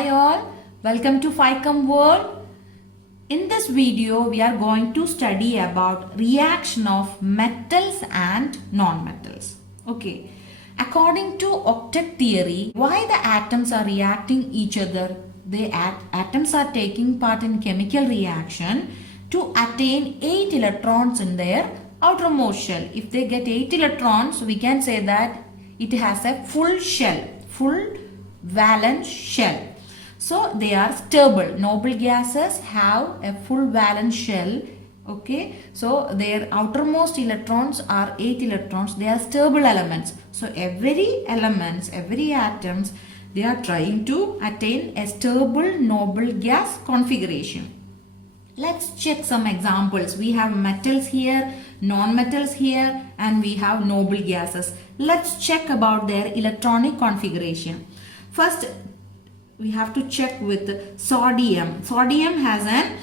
Hi all, welcome to FICOM World. In this video, we are going to study about reaction of metals and non-metals. Okay, according to octet theory, why the atoms are reacting each other? The atoms are taking part in chemical reaction to attain 8 electrons in their outermost shell. If they get 8 electrons, we can say that it has a full shell, full valence shell. So they are stable. Noble gases have a full valence shell. Okay, so their outermost electrons are 8 electrons. They are stable elements. So every elements, every atoms, they are trying to attain a stable noble gas configuration. Let's check some examples. We have metals here, non-metals here, and we have noble gases. Let's check about their electronic configuration. First, we have to check with sodium. Sodium has an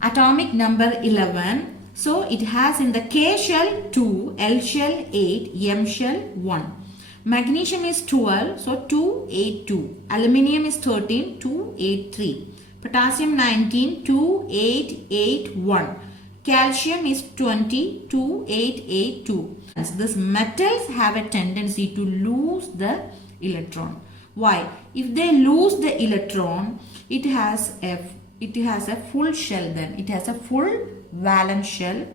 atomic number 11. So it has in the K shell 2, L shell 8, M shell 1. Magnesium is 12, so 2, 8, 2. Aluminium is 13, 2, 8, 3. Potassium 19, 2, 8, 8, 1. Calcium is 20, 2, 8, 8, 2. These metals have a tendency to lose the electron. Why? If they lose the electron, it has a full shell then. It has a full valence shell.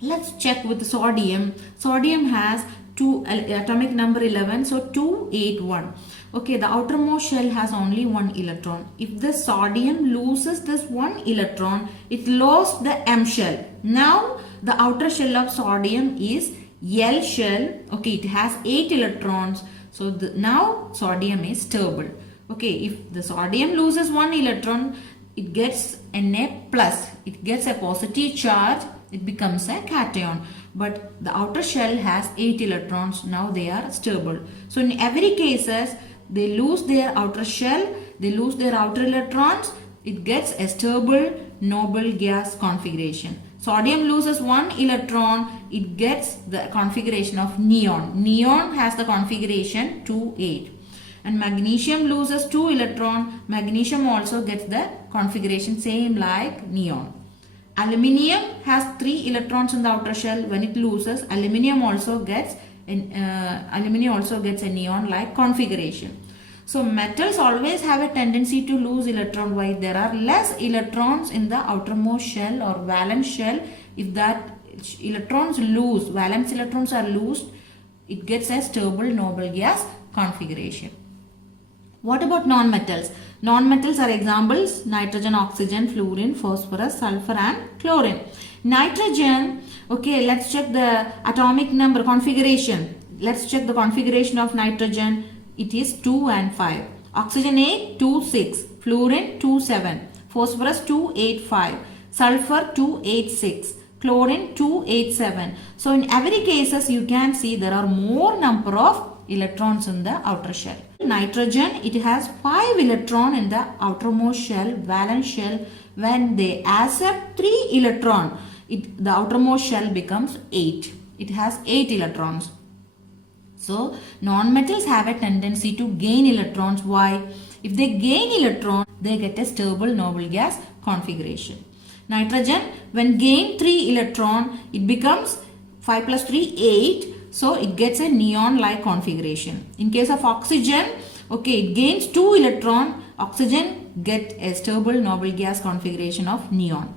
Let's check with sodium. Sodium has atomic number 11, so 2, 8, 1. Okay, the outermost shell has only one electron. If the sodium loses this one electron, it lost the M shell. Now the outer shell of sodium is L shell. Okay, it has 8 electrons. So now sodium is stable. Okay, if the sodium loses one electron, it gets Na plus. It gets a positive charge. It becomes a cation. But the outer shell has 8 electrons. Now they are stable. So in every cases, they lose their outer shell. They lose their outer electrons. It gets a stable noble gas configuration. Sodium loses one electron, it gets the configuration of neon. Neon has the configuration 2, 8. And magnesium loses 2 electron, magnesium also gets the configuration same like neon. Aluminium has 3 electrons in the outer shell. When it loses, aluminium also gets a neon like configuration. So metals always have a tendency to lose electron. Why? There are less electrons in the outermost shell or valence shell. If that electrons lose, valence electrons are lost, it gets a stable noble gas configuration. What about non-metals? Non-metals are examples: nitrogen, oxygen, fluorine, phosphorus, sulfur and chlorine. Nitrogen, okay, let's check the atomic number configuration. Let's check the configuration of nitrogen. It is 2 and 5. Oxygen 8, 2, 6. Fluorine 2, 7. Phosphorus 2, 8, 5. Sulfur 2, 8, 6. Chlorine 2, 8, 7. So in every cases you can see there are more number of electrons in the outer shell. Nitrogen, it has 5 electron in the outermost shell, valence shell. When they accept 3 electron, the outermost shell becomes 8. It has 8 electrons. So, non-metals have a tendency to gain electrons. Why? If they gain electron, they get a stable noble gas configuration. Nitrogen, when gain 3 electron, it becomes 5 plus 3, 8. So, it gets a neon-like configuration. In case of oxygen, okay, it gains 2 electron. Oxygen get a stable noble gas configuration of neon.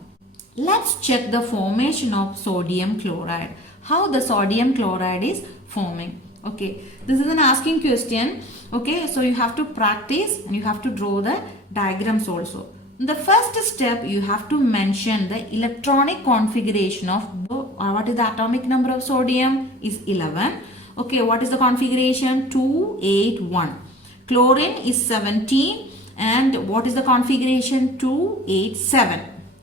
Let's check the formation of sodium chloride. How the sodium chloride is forming. Okay, this is an asking question. Okay, so you have to practice and you have to draw the diagrams also. In the first step, you have to mention the electronic configuration of what is the atomic number of sodium is 11. Okay, what is the configuration? 2, 8, 1. Chlorine is 17 and what is the configuration? 2, 8, 7.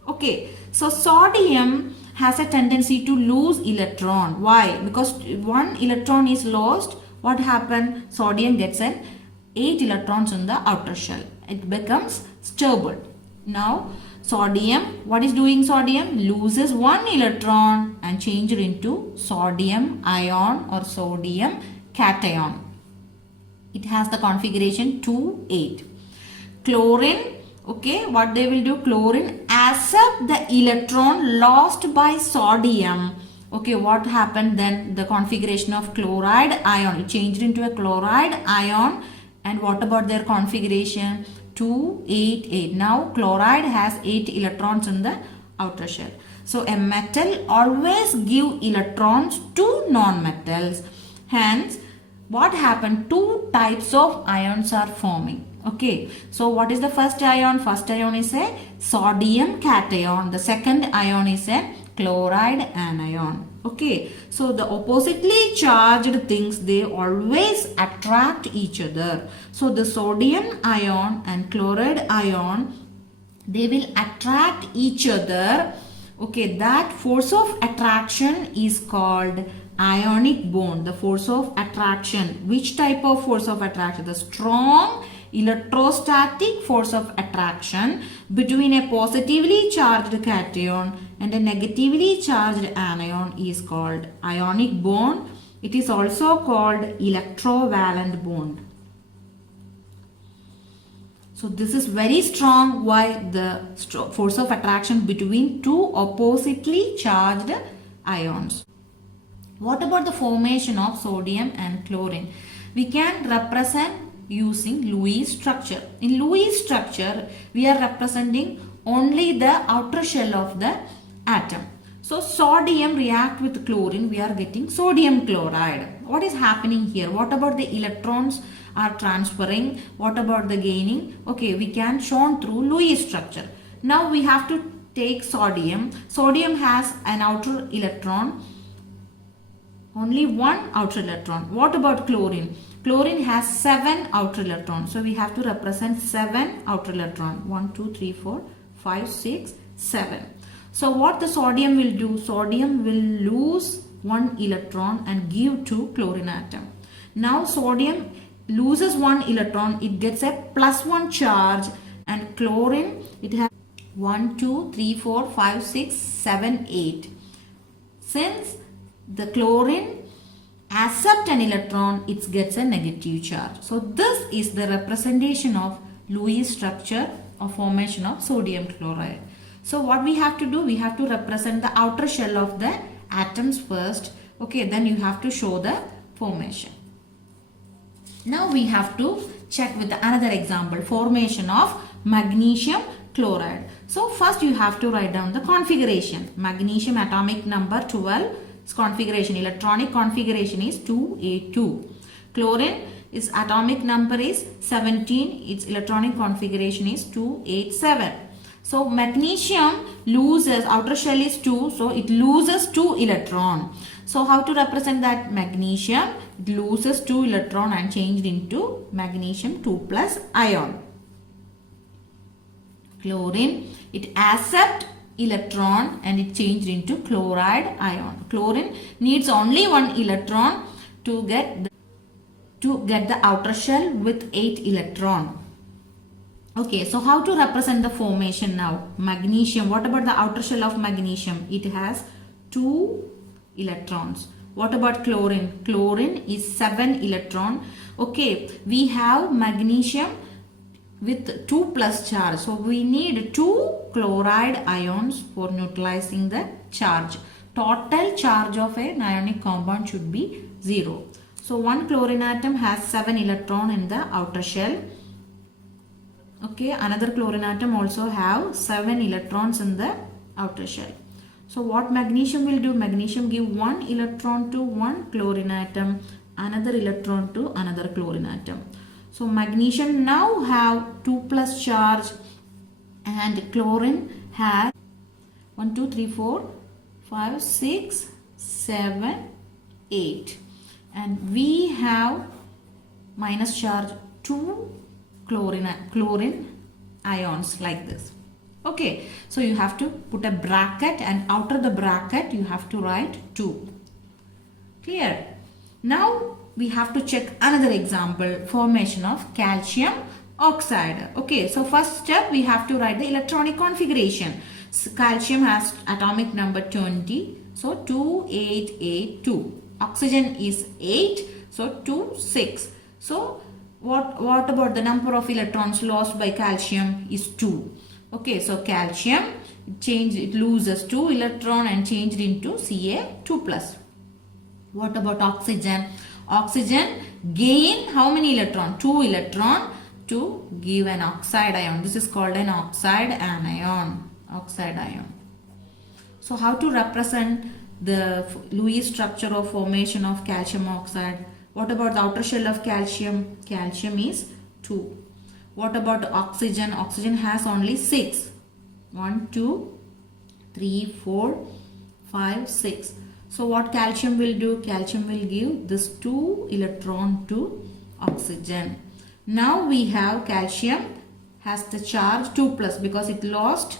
Okay, so sodium has a tendency to lose electron. Why? Because one electron is lost. What happened? Sodium gets an 8 electrons in the outer shell. It becomes stable. Now sodium, what is doing sodium? Loses one electron and change it into sodium ion or sodium cation. It has the configuration 2, 8. chlorine, okay, what they will do, chlorine accept the electron lost by sodium. Okay, what happened then? The configuration of chloride ion, it changed into a chloride ion. And what about their configuration? 2, 8, 8. Now chloride has 8 electrons in the outer shell. So a metal always give electrons to non-metals. Hence, what happened? Two types of ions are forming. Okay, so what is the first ion? First ion is a sodium cation. The second ion is a chloride anion. Okay, so the oppositely charged things, they always attract each other. So the sodium ion and chloride ion, they will attract each other. Okay, that force of attraction is called ionic bond. The force of attraction. Which type of force of attraction? The strong electrostatic force of attraction between a positively charged cation and a negatively charged anion is called ionic bond. It is also called electrovalent bond. So this is very strong. Why? The force of attraction between two oppositely charged ions. What about the formation of sodium and chlorine? We can represent using Lewis structure. In Lewis structure, we are representing only the outer shell of the atom. So sodium react with chlorine, we are getting sodium chloride. What is happening here? What about the electrons are transferring? What about the gaining? Okay, we can shown through Lewis structure. Now we have to take sodium. Sodium has an outer electron, only one outer electron. What about chlorine? Chlorine has 7 outer electrons. So we have to represent 7 outer electron. 1, 2, 3, 4, 5, 6, 7. So what the sodium will do? Sodium will lose 1 electron and give to chlorine atom. Now sodium loses 1 electron. It gets a +1 charge. And chlorine, it has 1, 2, 3, 4, 5, 6, 7, 8. Since the chlorine accept an electron, it gets a negative charge. So this is the representation of Lewis structure or formation of sodium chloride. So what we have to do, we have to represent the outer shell of the atoms first. Okay, then you have to show the formation. Now we have to check with another example, formation of magnesium chloride. So first you have to write down the configuration. Magnesium atomic number 12. Its configuration, electronic configuration is 2A2. Chlorine, its atomic number is 17. Its electronic configuration is 287. So magnesium loses, outer shell is 2, so it loses 2 electron. So how to represent that? Magnesium, it loses 2 electron and changed into magnesium 2+ ion. Chlorine, it accept electron and it changed into chloride ion. Chlorine needs only 1 electron to get the outer shell with 8 electron. Okay, so how to represent the formation now? Magnesium, what about the outer shell of magnesium? It has 2 electrons. What about chlorine? Chlorine is 7 electron. Okay, we have magnesium with 2+ charge. So we need 2 chloride ions for neutralizing the charge. Total charge of an ionic compound should be 0. So one chlorine atom has 7 electron in the outer shell. Okay, another chlorine atom also have 7 electrons in the outer shell. So what magnesium will do? Magnesium give 1 electron to one chlorine atom, another electron to another chlorine atom. So magnesium now have 2+ charge and chlorine has 1, 2, 3, 4, 5, 6, 7, 8. And we have minus charge 2 chlorine ions like this. Okay, so you have to put a bracket and outer the bracket you have to write 2. Clear? Now we have to check another example, formation of calcium oxide. Okay, so first step we have to write the electronic configuration. So calcium has atomic number 20, so 2, 8, 8, 2. Oxygen is 8, so 2, 6. So What about the number of electrons lost by calcium is 2. Okay, so calcium it loses 2 electron and changed into Ca2 plus. What about oxygen? Oxygen gain how many electron? 2 electron to give an oxide ion. This is called an oxide anion. Oxide ion. So how to represent the Lewis structure of formation of calcium oxide? What about the outer shell of calcium? Calcium is 2. What about oxygen? Oxygen has only 6. 1, 2, 3, 4, 5, 6. So what calcium will do? Calcium will give this 2 electron to oxygen. Now we have calcium has the charge 2 plus because it lost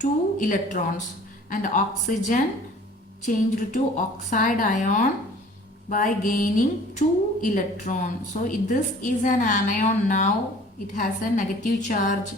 2 electrons, and oxygen changed to oxide ion by gaining 2 electrons. So this is an anion now. It has a negative charge.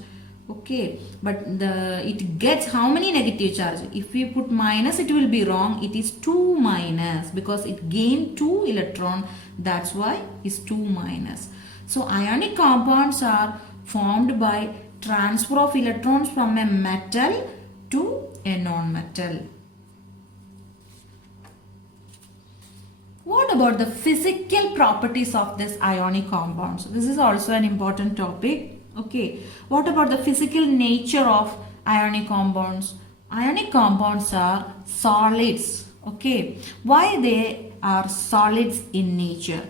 Okay, but it gets how many negative charge? If we put minus, it will be wrong. It is 2 minus because it gained 2 electron. That's why it's 2 minus. So ionic compounds are formed by transfer of electrons from a metal to a non-metal. What about the physical properties of this ionic compounds? This is also an important topic. Okay, what about the physical nature of ionic compounds? Ionic compounds are solids. Okay, why they are solids in nature?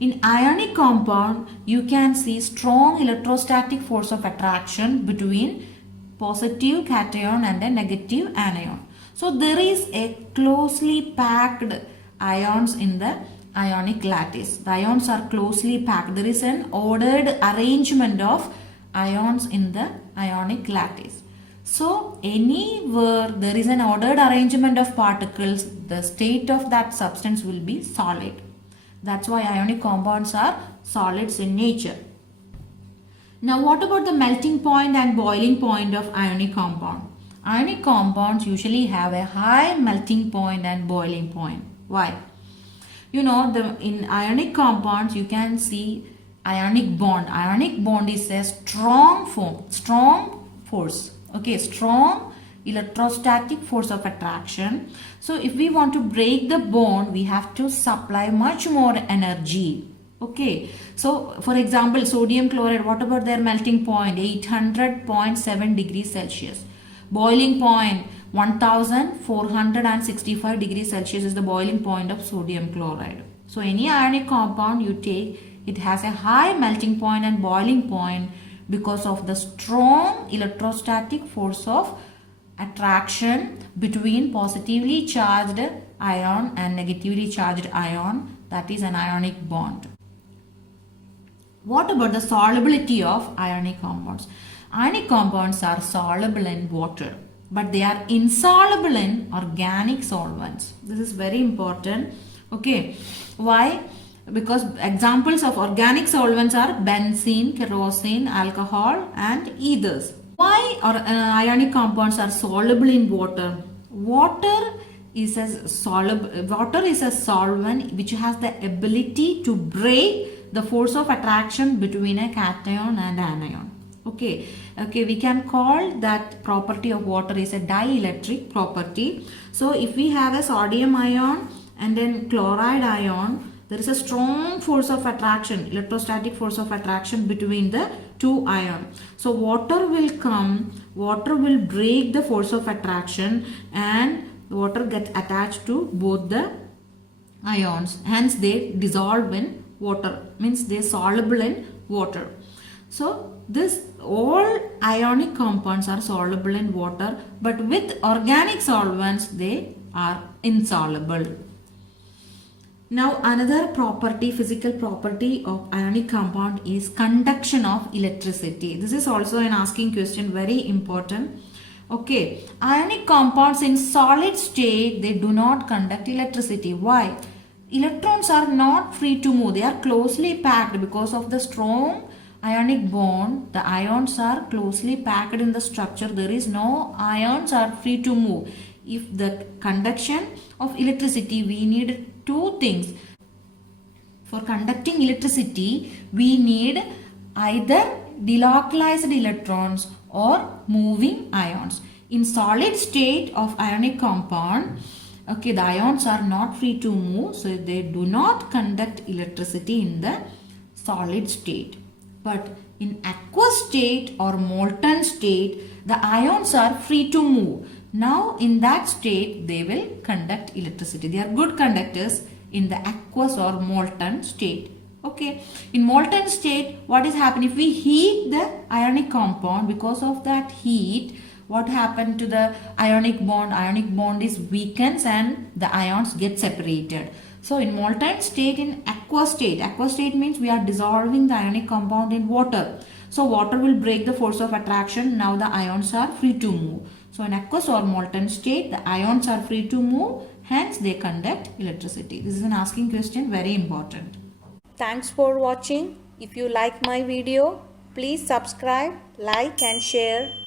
In ionic compound, you can see strong electrostatic force of attraction between positive cation and a negative anion. So there is a closely packed ions in the ionic lattice. The ions are closely packed. There is an ordered arrangement of ions in the ionic lattice. So anywhere there is an ordered arrangement of particles, the state of that substance will be solid. That's why ionic compounds are solids in nature. Now what about the melting point and boiling point of ionic compound? Ionic compounds usually have a high melting point and boiling point. Why? You know, in ionic compounds you can see ionic bond. Ionic bond is a strong force. Okay, strong electrostatic force of attraction. So if we want to break the bond, we have to supply much more energy. Okay, so for example, sodium chloride, what about their melting point? 800.7 degrees Celsius. Boiling point 1465 degrees Celsius is the boiling point of sodium chloride. So any ionic compound you take, it has a high melting point and boiling point because of the strong electrostatic force of attraction between positively charged ion and negatively charged ion, that is an ionic bond. What about the solubility of ionic compounds? Ionic compounds are soluble in water, but they are insoluble in organic solvents. This is very important. Okay, why? Because examples of organic solvents are benzene, kerosene, alcohol and ethers. Why ionic compounds are soluble in water? Water is a solvent which has the ability to break the force of attraction between a cation and anion. Okay, we can call that property of water is a dielectric property. So if we have a sodium ion and then chloride ion, there is a strong force of attraction, electrostatic force of attraction between the two ions. So water will break the force of attraction and water gets attached to both the ions. Hence they dissolve in water, means they are soluble in water. So all ionic compounds are soluble in water, but with organic solvents they are insoluble. Now another property, physical property of ionic compound is conduction of electricity. This is also an asking question, very important. Okay, ionic compounds in solid state, they do not conduct electricity. Why? Electrons are not free to move. They are closely packed because of the strong ionic bond. The ions are closely packed in the structure. There is no ions are free to move. If the conduction of electricity, we need two things. For conducting electricity, we need either delocalized electrons or moving ions. In solid state of ionic compound, okay, the ions are not free to move, so they do not conduct electricity in the solid state. But in aqueous state or molten state, the ions are free to move. Now in that state, they will conduct electricity. They are good conductors in the aqueous or molten state. Okay, in molten state, what is happening? If we heat the ionic compound, because of that heat, what happened to the ionic bond? Ionic bond is weakens and the ions get separated. So in molten state, in aqueous state means we are dissolving the ionic compound in water. So water will break the force of attraction. Now the ions are free to move. So in aqueous or molten state, the ions are free to move. Hence they conduct electricity. This is an asking question, very important. Thanks for watching. If you like my video, please subscribe, like and share.